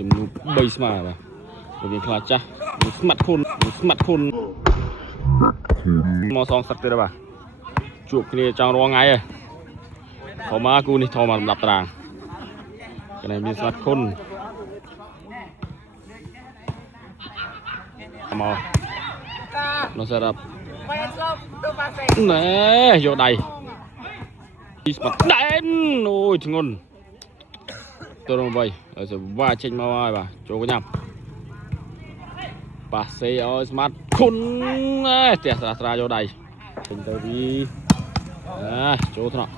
ជំនួប3ស្មើបាទវាខ្លាចចាស់ស្មាត់ខុនមកសងសឹកទៀតបាទជួបគ្នាចង់រងថ្ងៃហ៎ធំមកគូនេះធំមក10តារាងកន្លែងមានស្មាត់ខុនមកនោះសេរាប់ណែយកដៃស្មាត់ដែនអូយធ្ងន់ទៅរំបីហើយសវ៉ាចេញមកហើយបាទចូលញ៉ាំប៉ាសេឲ្យស្មាត់ខុនផ្ទះស្រាយកដៃពេញទៅពីចូលថ្នាក់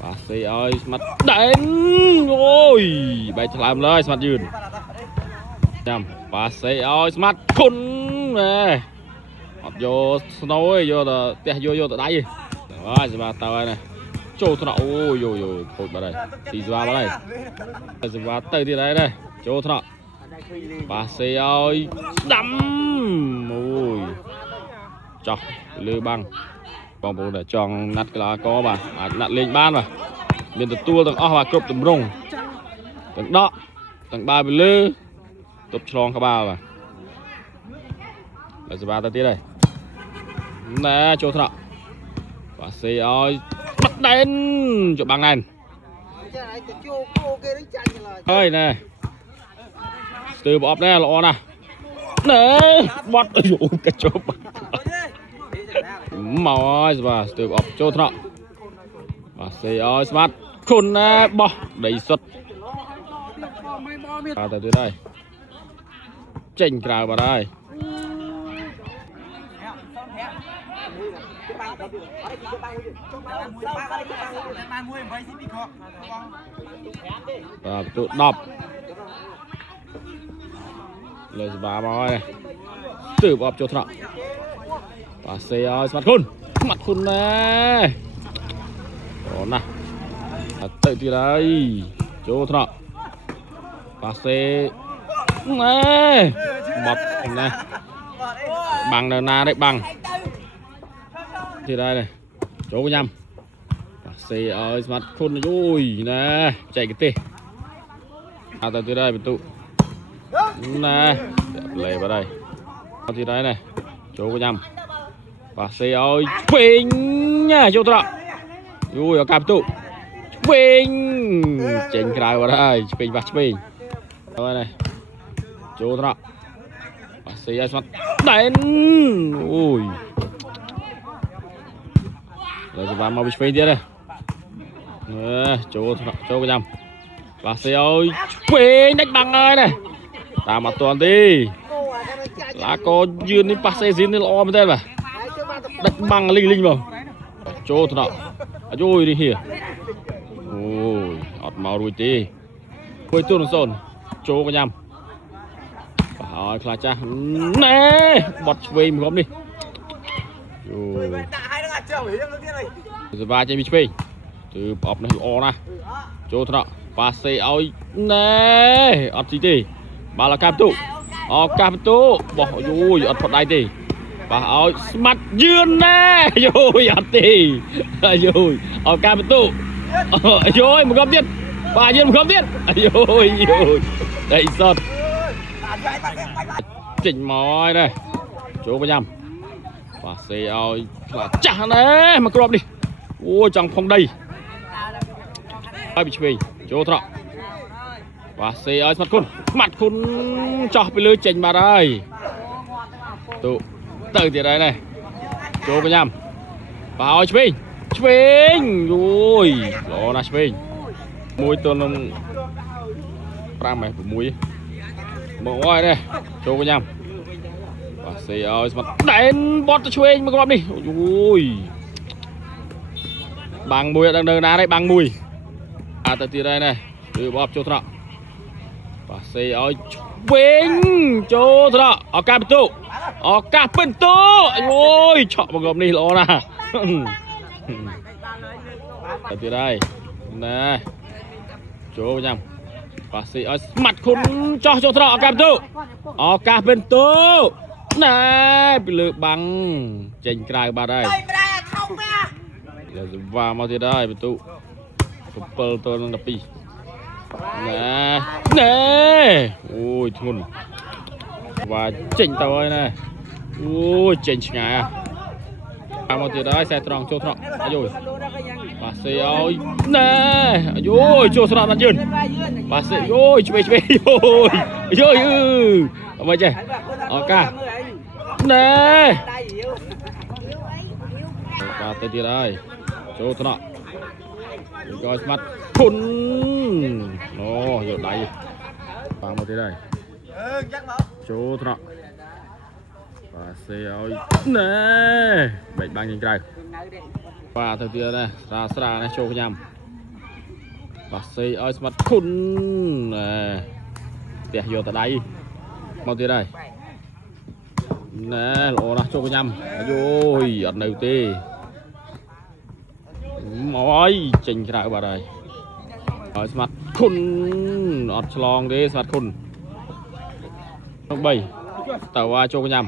ប៉ាសេឲ្យស្មាត់ដែនអូយបែកឆ្លើមលើស្មាត់យឺនចាំប៉ាសេឲ្យស្មាត់ខុនអត់យកស្នូទេយកតែផ្ទះយកតែដៃទេហើយស្មាត់ទៅហើយណាចូលថ្នាក់អូយខូចបាត់ហើយទីស្វាបាត់ហើយស្វាទៅទៀតហើយណាចូលថ្នាក់ប៉ាសេឲ្យដាំអូយចោះលើបាំងបងប្អូនដែលចង់ណាត់កីឡាករបាទអាចណាត់លេងបានបាទមានទទួលទាំងអស់បាទគ្រប់ទម្រង់ទាំងដកទាំងដើរពីលើទប់ឆ្លងក្បាលបាទហើយស្វាទៅទៀតហើយណែចូលថ្នាក់ប៉ាសេឲ្យបាត់ដែនចូលបាំងដែនហើយណែស្ទើរប្រអប់ដែរល្អណាស់ណែបាត់កាច់ជប់មកហើយស្វាស្ទើរប្រអប់ចូលថ្នាក់ប៉ាសេឲ្យស្មាត់ខុនណាបោះដីសុទ្ធទៅទៀតហើយចេញក្រៅបាត់ហើយបាទបន្ទូ10លើស្បាមកហើយទើបអបចូលថ្នាក់ប៉ាសេឲ្យស្មាត់ខុនណាអូណាទៅទៀតហើយចូលថ្នាក់ប៉ាសេណែបត់ណាបាំងនៅណាđấyបាំងទៀតហើយចូលញ៉ាំប៉ាសេឲ្យស្មាត់ខុនយូយណាចែកទេទៅទៀតហើយបន្ទូណែលេបាត់ហើយទៀតហើយណាចូលញ៉ាំប៉ាសេឲ្យវិញចូលត្រកយូយឱកាសបន្ទូវិញចេញក្រៅបាត់ហើយឆ្វេងបាសឆ្វេងហើយណាចូលត្រកប៉ាសេឲ្យស្មាត់ដែនអូយលើស្វាមកពីឆ្វេងទៀតហ៎ចូលត្រកចូលញ៉ាំប៉ាសេឲ្យឆ្វេងដាច់បាំងហើយណាតាមអត់ទាន់ទេឡាកោយឿននេះប៉ាសេស៊ីននេះល្អមែនទេបាទដាច់បាំងលីងមកចូលថ្នាក់អាយនេះហៀអូយអត់មករួចទេគួយទូនសូនចូលកញ្ញាំបើឲ្យខ្លាចចាស់ណែបត់ឆ្វេងមកនេះអូយសបាចេញពីឆ្វេងគឺប្រអប់នេះល្អណាស់ចូលថ្នាក់ប៉ាសេឲ្យណែអត់ទីទេបាល់ឱកាសបន្ទូបោះយូយអត់ផុតដៃទេបោះឲ្យស្មាត់យឿនណែយូយអត់ទេយូយឱកាសបន្ទូយូយមកកំទៀតបាទយឿនមកកំទៀតយូយដៃសតចេញមកហើយដែរចូលបញ្ញាំប៉ាសេឲ្យខ្លាចាស់ណែមកគ្រាប់នេះអូយចង់ផុងដីហើយពីឆ្វេងចូលត្រកប៉ាសេឲ្យស្មាត់ខុនចោះពីលើចេញបាត់ហើយទៅទៀតហើយនេះចូលបញ្ញាំបើឲ្យឆ្វេងអូយល្អណាស់ឆ្វេងមួយទល់នឹង5ម៉ែ6មកហើយនេះចូលបញ្ញាំប៉ាសេឲ្យស្មាត់ដែនបត់ទៅឆ្វេងមកគ្រាប់នេះអូយបាំងមួយអត់ដឹងនៅណាទេបាំងមួយទៅទៀតហើយនេះគឺបបចូលត្រកប៉ាសេឲ្យឆ្វេងចូលត្រកឱកាសបន្ទូអូយឆក់មកក្រុមនេះល្អណាស់ទៅទៀតហើយណែចូលញ៉ាំប៉ាសេឲ្យស្មាត់ខុនចោះចូលត្រកឱកាសបន្ទូណែពីលើបាំងចេញក្រៅបាត់ហើយលើសវ៉ាមកទៀតហើយបន្ទូ7 ទល់នឹង 12 nè ôi thun và chỉnh tàu ơi này ôi chỉnh ngài à một tiếng đấy xe tròn chỗ tròn rồi và xe ơi nè rồi chỗ tròn ăn dơn và xe rồi chụp rồi rồi vậy chứ ok nè và tới tiếng đây chỗ tròn rồi mặt thun nó rồi đây và một tiếng đây chỗ tròn và xe ơi nè bệnh băng nhìn cây và thời tiết này ra này show nhầm và xe ơi mặt khun nè tiệt vô tại đây mau tiệt đây nè lộ ra show nhầm rồi ở đầu tê mỏi chỉnh cái nào vào đây ơi mặt khun ọt long đi mặt khun không bay tàu qua show nhầm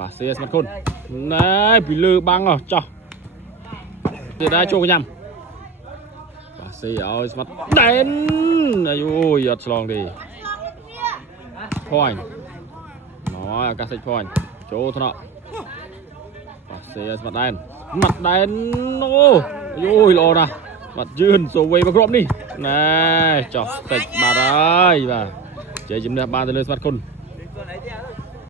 và xe mặt khôn này bị lừa băng rồi cho thì đã cho nhầm và xe ơi mặt đen ôi giật lòng đi point nó các sạch point chỗ thôi nọ và xe mặt đen ô ôi lo nè mặt dườn số về mà gom đi này cho sạch bà đây và chế chấm được ba từ lên mặt khôn